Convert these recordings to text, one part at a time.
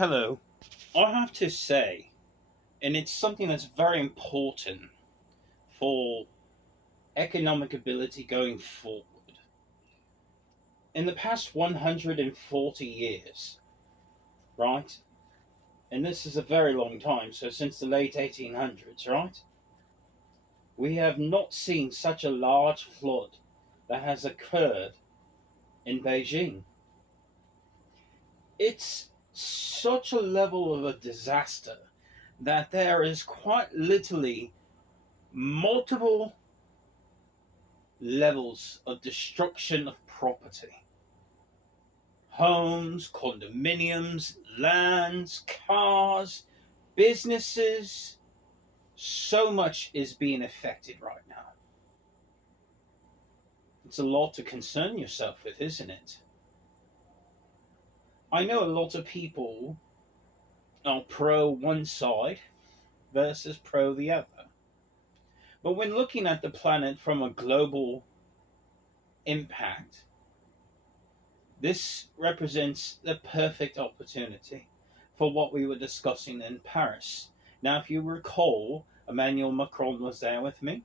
Hello. I have to say, and it's something that's very important for economic ability going forward. In the past 140 years, right? And this is a very long time, so since the late 1800s, right? We have not seen such a large flood that has occurred in Beijing. It's such a level of a disaster that there is quite literally multiple levels of destruction of property: homes, condominiums, lands, cars, businesses. So much is being affected right now. It's a lot to concern yourself with, isn't it? I know a lot of people are pro one side versus pro the other. But when looking at the planet from a global impact, this represents the perfect opportunity for what we were discussing in Paris. Now, if you recall, Emmanuel Macron was there with me,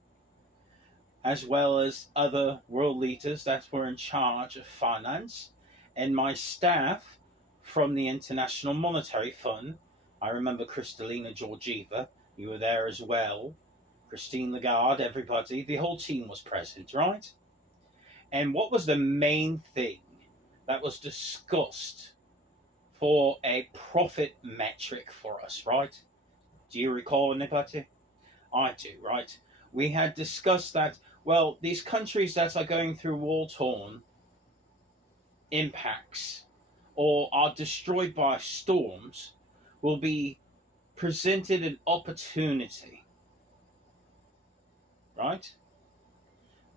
as well as other world leaders that were in charge of finance, and my staff from the International Monetary Fund. I remember Kristalina Georgieva, you were there as well. Christine Lagarde, everybody, the whole team was present, right? And what was the main thing that was discussed for a profit metric for us, right? Do you recall anybody? I do, right? We had discussed that, well, these countries that are going through war-torn impacts or are destroyed by storms will be presented an opportunity, right?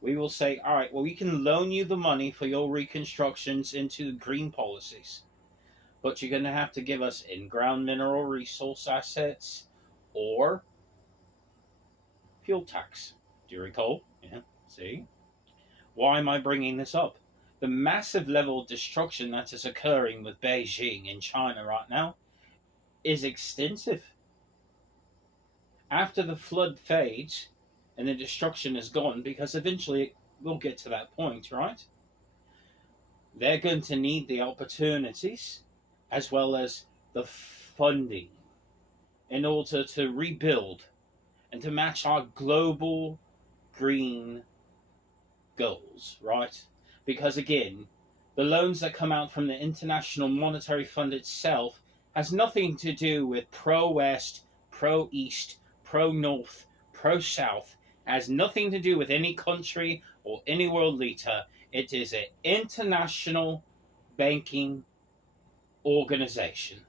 We will say, all right, well, we can loan you the money for your reconstructions into green policies, but you're going to have to give us in-ground mineral resource assets or fuel tax. Do you recall? Yeah, see? Why am I bringing this up? The massive level of destruction that is occurring with Beijing in China right now is extensive. After the flood fades and the destruction is gone, because eventually we'll get to that point, right? They're going to need the opportunities as well as the funding in order to rebuild and to match our global green goals, right? Because again, the loans that come out from the International Monetary Fund itself has nothing to do with pro-West, pro-East, pro-North, pro-South. Has nothing to do with any country or any world leader. It is an international banking organization.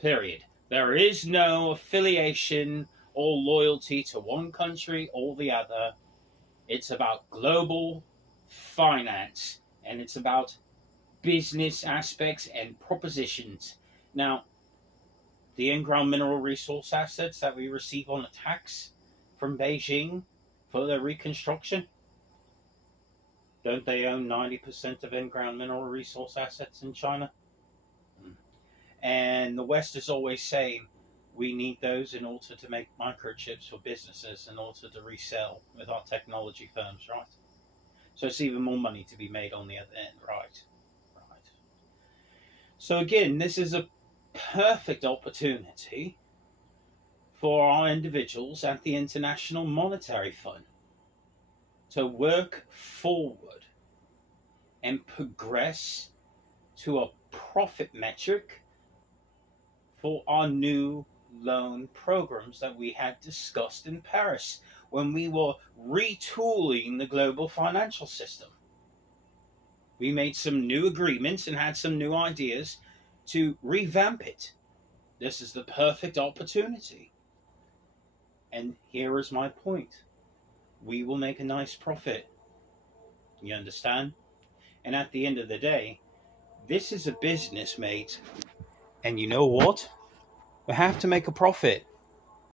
Period. There is no affiliation or loyalty to one country or the other. It's about global finance, and it's about business aspects and propositions. Now, the in-ground mineral resource assets that we receive on a tax from Beijing for their reconstruction, don't they own 90% of in-ground mineral resource assets in China? And the West is always saying we need those in order to make microchips for businesses, in order to resell with our technology firms, right? So it's even more money to be made on the other end, right? Right. So again, this is a perfect opportunity for our individuals at the International Monetary Fund to work forward and progress to a profit metric for our new loan programs that we had discussed in Paris when we were retooling the global financial system. We made some new agreements and had some new ideas to revamp it. This is the perfect opportunity. And here is my point. We will make a nice profit. You understand? And at the end of the day, this is a business, mate. And you know what? We have to make a profit.